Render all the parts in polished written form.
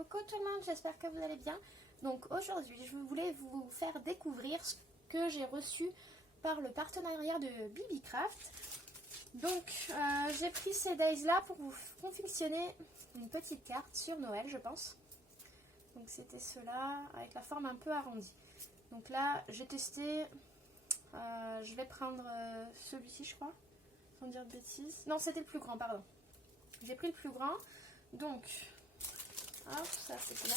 Coucou tout le monde, j'espère que vous allez bien. Donc aujourd'hui, je voulais vous faire découvrir ce que j'ai reçu par le partenariat de BBcraft. Donc j'ai pris ces days là pour vous confectionner une petite carte sur Noël, je pense. Donc c'était cela avec la forme un peu arrondie. Donc là, j'ai testé, je vais prendre celui-ci je crois, sans dire de bêtises. Non, c'était le plus grand, pardon. J'ai pris le plus grand. Donc, hop, ça c'est là.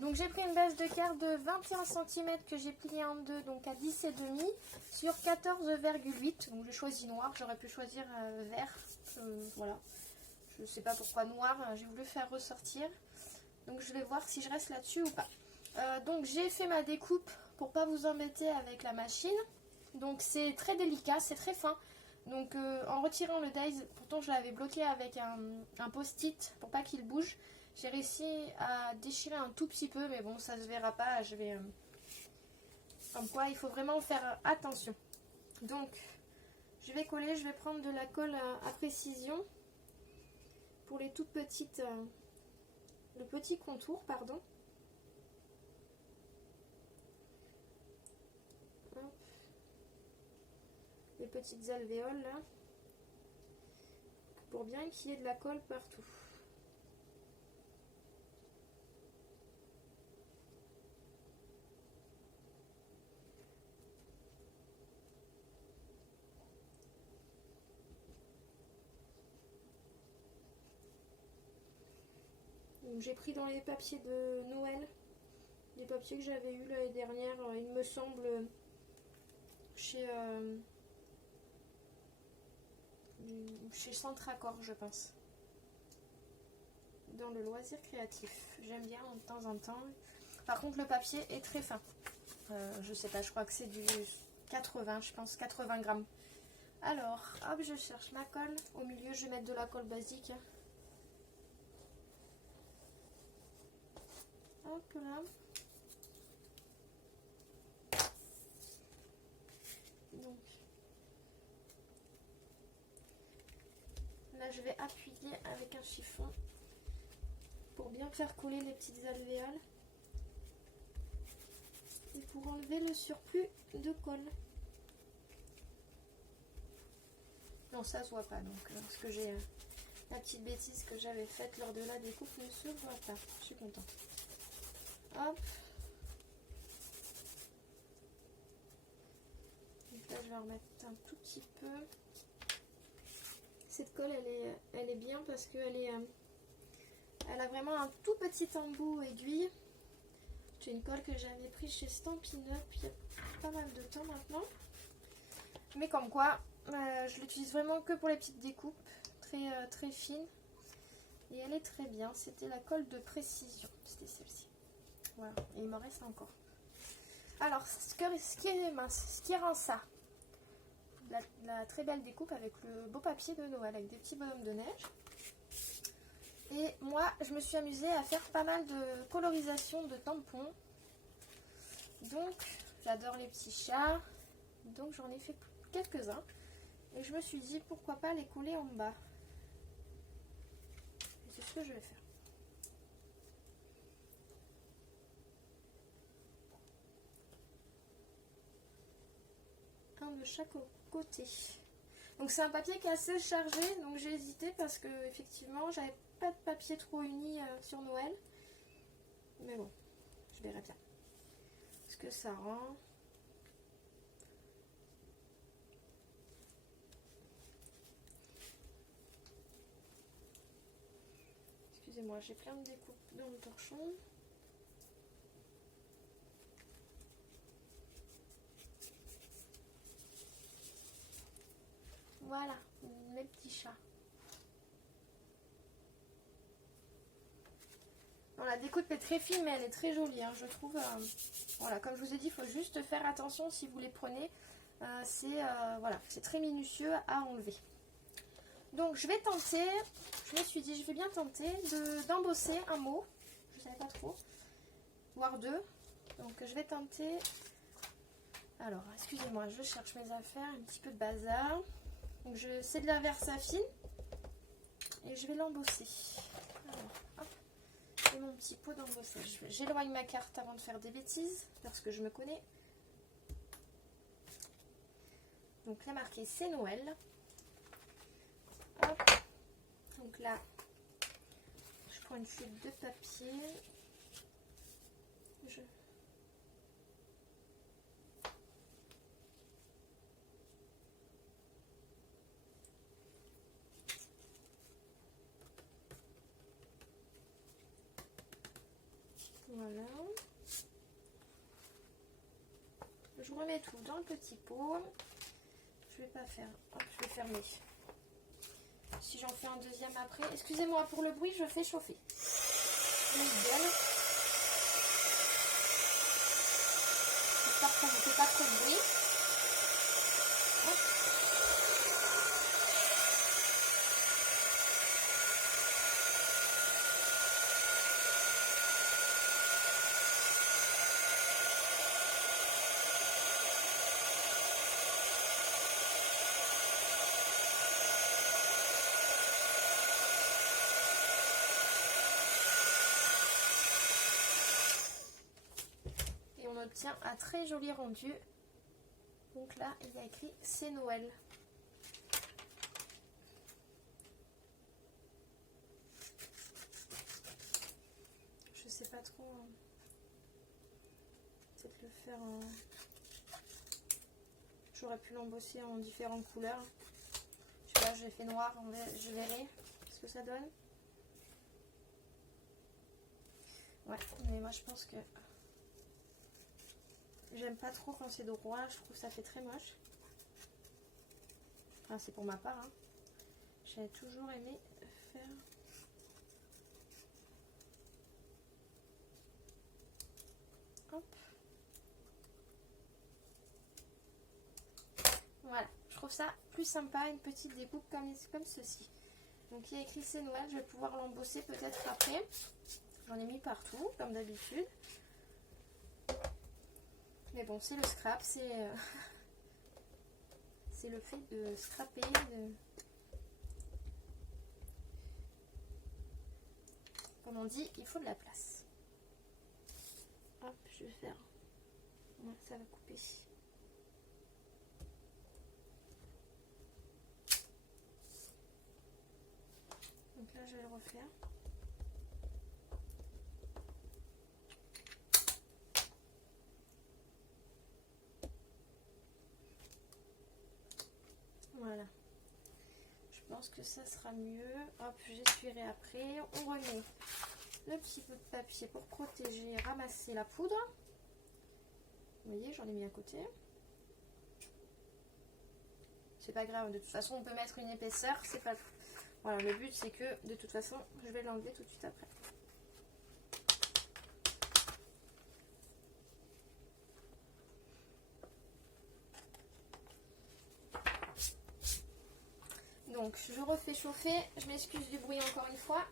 Donc j'ai pris une base de carte de 21 cm que j'ai plié en deux, donc à 10,5 sur 14,8. Donc j'ai choisi noir, j'aurais pu choisir vert. Voilà. Je ne sais pas pourquoi noir, j'ai voulu faire ressortir. Donc je vais voir si je reste là-dessus ou pas. Donc j'ai fait ma découpe pour pas vous embêter avec la machine. Donc c'est très délicat, c'est très fin. Donc en retirant le dies, pourtant je l'avais bloqué avec un post-it pour pas qu'il bouge. J'ai réussi à déchirer un tout petit peu, mais bon, ça se verra pas. Je vais, comme quoi, il faut vraiment faire attention. Donc, je vais coller, je vais prendre de la colle à précision pour les toutes petites, le petit contour, pardon. Hop. Les petites alvéoles là, pour bien qu'il y ait de la colle partout. J'ai pris dans les papiers de Noël, les papiers que j'avais eu l'année dernière, il me semble, chez Centracor, je pense. Dans le loisir créatif. J'aime bien de temps en temps. Par contre, le papier est très fin. Je sais pas, je crois que c'est du 80, je pense, 80 grammes. Alors, hop, je cherche ma colle. Au milieu, je vais mettre de la colle basique. Hop là. Donc, là, je vais appuyer avec un chiffon pour bien faire coller les petites alvéoles et pour enlever le surplus de colle. Non, ça se voit pas, donc parce que j'ai la petite bêtise que j'avais faite lors de la découpe ne se voit pas. Je suis contente. Hop. Donc là, je vais en remettre un tout petit peu. Cette colle, elle est bien parce qu'elle est, elle a vraiment un tout petit embout aiguille. C'est une colle que j'avais prise chez Stampin' Up il y a pas mal de temps maintenant. Mais comme quoi, je l'utilise vraiment que pour les petites découpes, très fines. Et elle est très bien. C'était la colle de précision. C'était celle-ci. Voilà. Et il m'en reste encore. Alors, ce qui rend ça, la très belle découpe avec le beau papier de Noël, avec des petits bonhommes de neige. Et moi, je me suis amusée à faire pas mal de colorisation de tampons. Donc, j'adore les petits chats. Donc, j'en ai fait quelques-uns. Et je me suis dit, pourquoi pas les coller en bas. C'est ce que je vais faire. Un de chaque côté. Donc, c'est un papier qui est assez chargé. Donc, j'ai hésité parce que, effectivement, j'avais pas de papier trop uni sur Noël. Mais bon, je verrai bien ce que ça rend. Excusez-moi, j'ai plein de découpes dans le torchon. Voilà, mes petits chats. Bon, la découpe est très fine, mais elle est très jolie, hein, je trouve. Voilà, comme je vous ai dit, il faut juste faire attention si vous les prenez. Voilà, c'est très minutieux à enlever. Donc, je vais tenter, je me suis dit, je vais bien tenter d'embosser un mot. Je ne savais pas trop, voire deux. Donc, je vais tenter. Alors, excusez-moi, je cherche mes affaires, un petit peu de bazar. Donc, c'est de la Versafine et je vais l'embosser. Alors, hop. et mon petit pot d'embossage. J'éloigne ma carte avant de faire des bêtises parce que je me connais. Donc là marqué c'est Noël. Hop. Donc là, je prends une feuille de papier. Voilà. Je remets tout dans le petit pot. Je vais pas faire. Hop, je vais fermer. Si j'en fais un deuxième après. Excusez-moi pour le bruit, je fais chauffer. Nickel. J'espère que ça ne fait pas trop de bruit. Hop. Et on obtient un très joli rendu. Donc là, il y a écrit c'est Noël. Je sais pas trop. Peut-être le faire en. J'aurais pu l'embosser en différentes couleurs. Je sais pas, j'ai fait noir, je verrai ce que ça donne. Ouais, mais moi je pense que j'aime pas trop quand c'est droit, je trouve que ça fait très moche. Enfin, c'est pour ma part, hein. J'ai toujours aimé faire. Hop. Voilà, je trouve ça plus sympa, une petite découpe comme ceci. Donc il y a écrit c'est Noël, je vais pouvoir l'embosser peut-être après. J'en ai mis partout, comme d'habitude. Mais bon, c'est le scrap, c'est c'est le fait de scraper. Comme on dit, il faut de la place. Hop, je vais faire. Ouais, ça va couper. Donc là, je vais le refaire. Voilà. Je pense que ça sera mieux. Hop, j'essuierai après. On remet le petit peu de papier pour protéger, ramasser la poudre. Vous voyez, j'en ai mis à côté. C'est pas grave, de toute façon, on peut mettre une épaisseur. C'est pas. Voilà, le but c'est que de toute façon, je vais l'enlever tout de suite après. Donc, je refais chauffer. Je m'excuse du bruit encore une fois.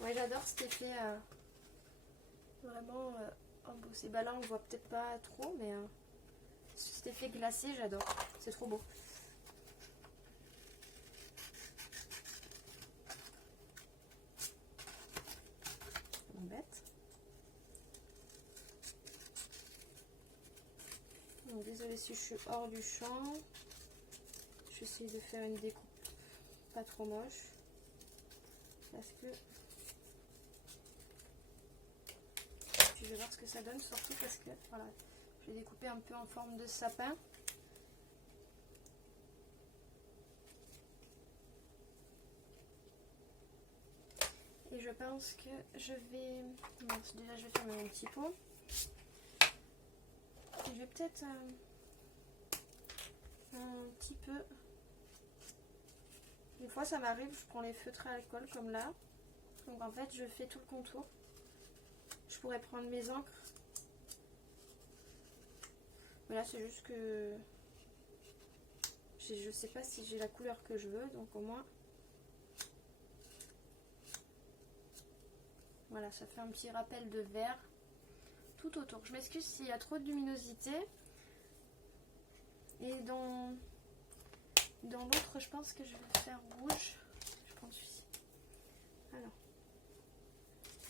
Ouais, j'adore cet effet vraiment embossé. Bah là, on voit peut-être pas trop, mais cet effet glacé, j'adore. C'est trop beau. Ça m'embête. Donc, désolée si je suis hors du champ. J'essaie de faire une découpe pas trop moche. Parce que puis je vais voir ce que ça donne, surtout parce que voilà, je vais découper un peu en forme de sapin. Et je pense que je vais. Bon, déjà, je vais faire mon petit pot. Et je vais peut-être un petit peu. Des fois, ça m'arrive, je prends les feutres à alcool comme là. Donc en fait, je fais tout le contour. Je pourrais prendre mes encres. Mais là, c'est juste que Je sais pas si j'ai la couleur que je veux, donc au moins... Voilà, ça fait un petit rappel de vert tout autour. Je m'excuse s'il y a trop de luminosité. Et dans l'autre, je pense que je vais faire rouge. Je prends celui-ci. Alors,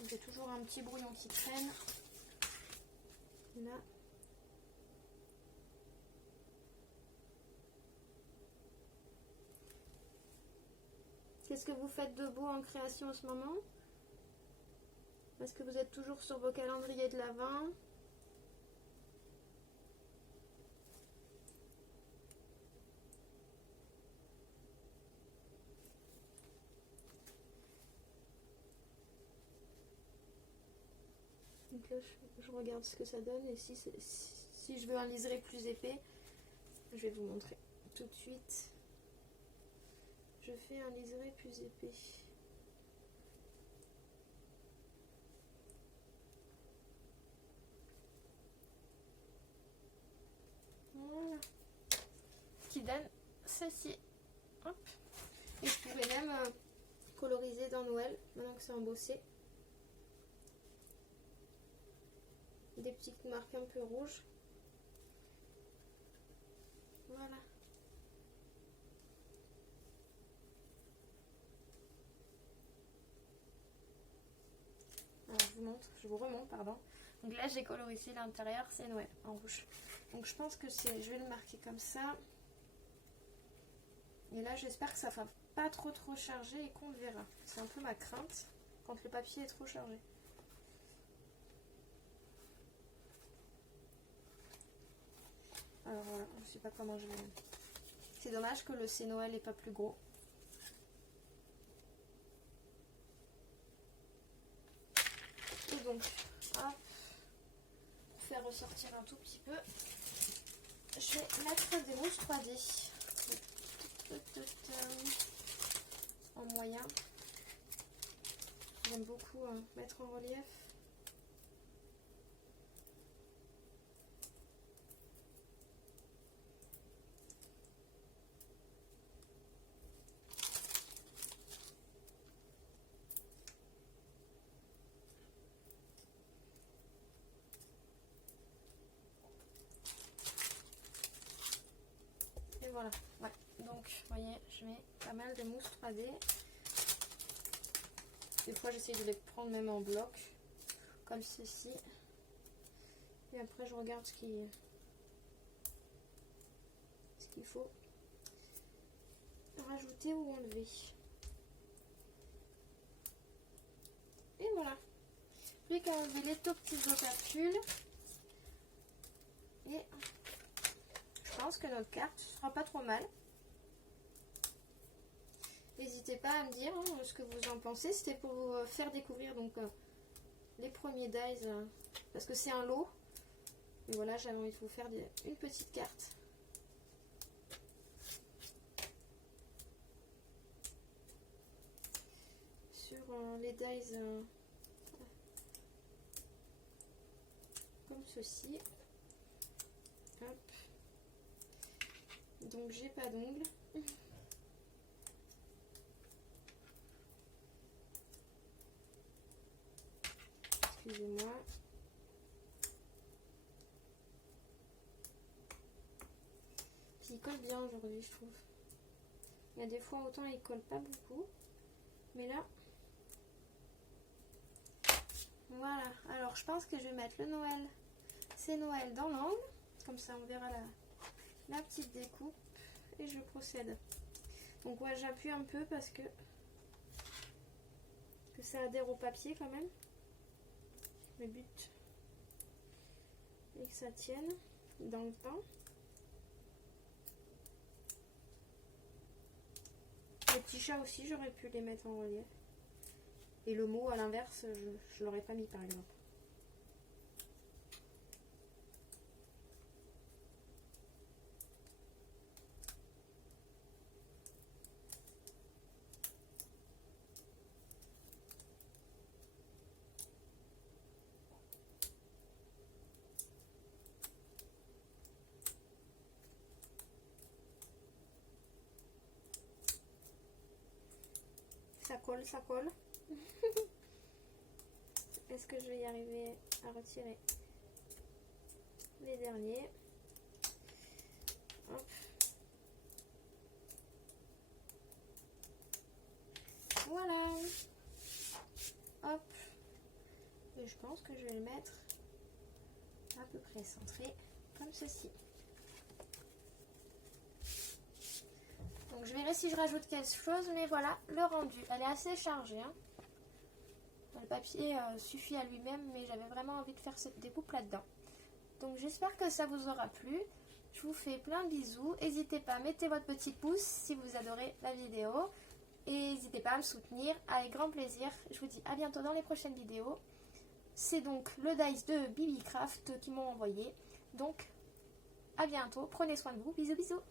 j'ai toujours un petit brouillon qui traîne. Là. Qu'est-ce que vous faites de beau en création en ce moment? Est-ce que vous êtes toujours sur vos calendriers de l'Avent? Donc là, je regarde ce que ça donne et si je veux un liseré plus épais, je vais vous montrer tout de suite. Je fais un liseré plus épais. Voilà. Qui donne ceci. Hop. Et je pourrais même coloriser dans Noël, maintenant que c'est embossé. Des petites marques un peu rouges. Voilà. Alors je vous remonte, pardon. Donc là j'ai colorisé l'intérieur, c'est Noël en rouge. Donc je pense que je vais le marquer comme ça. Et là j'espère que ça ne va pas trop chargé et qu'on le verra. C'est un peu ma crainte quand le papier est trop chargé. Alors voilà, je ne sais pas comment je vais... C'est dommage que le C Noël n'est pas plus gros. Et donc, hop, pour faire ressortir un tout petit peu, je vais mettre des mousses 3D en moyen. J'aime beaucoup mettre en relief. Et voilà, ouais. Donc, vous voyez, je mets pas mal de mousse 3D. Des fois, j'essaie de les prendre même en bloc, comme ceci. Et après, je regarde ce qu'il faut rajouter ou enlever. Et voilà. Plus qu'à enlever les tout petites opercules. Et je pense que notre carte sera pas trop mal. N'hésitez pas à me dire ce que vous en pensez. C'était pour vous faire découvrir donc les premiers dies parce que c'est un lot. Et voilà, j'avais envie de vous faire une petite carte. Sur les dies comme ceci. Hop. Donc j'ai pas d'ongles. Excusez-moi. Puis il colle bien aujourd'hui, je trouve. Il y a des fois autant il colle pas beaucoup. Mais là, voilà. Alors je pense que je vais mettre le Noël. C'est Noël dans l'angle. Comme ça on verra la petite découpe. Et je procède. Donc ouais, j'appuie un peu parce que ça adhère au papier quand même. Le but est que ça tienne dans le temps. Les petits chats aussi, j'aurais pu les mettre en relief. Et le mot à l'inverse, je l'aurais pas mis par exemple. Ça colle, ça colle. Est-ce que je vais y arriver à retirer les derniers? Hop. Voilà. Hop. Et je pense que je vais le mettre à peu près centré comme ceci. Donc je verrai si je rajoute quelque chose, mais voilà le rendu. Elle est assez chargée, hein. Le papier suffit à lui-même, mais j'avais vraiment envie de faire cette découpe là-dedans. Donc j'espère que ça vous aura plu. Je vous fais plein de bisous. N'hésitez pas à mettre votre petit pouce si vous adorez la vidéo. Et n'hésitez pas à me soutenir avec grand plaisir. Je vous dis à bientôt dans les prochaines vidéos. C'est donc le dice de BB Craft qui m'ont envoyé. Donc à bientôt. Prenez soin de vous. Bisous bisous.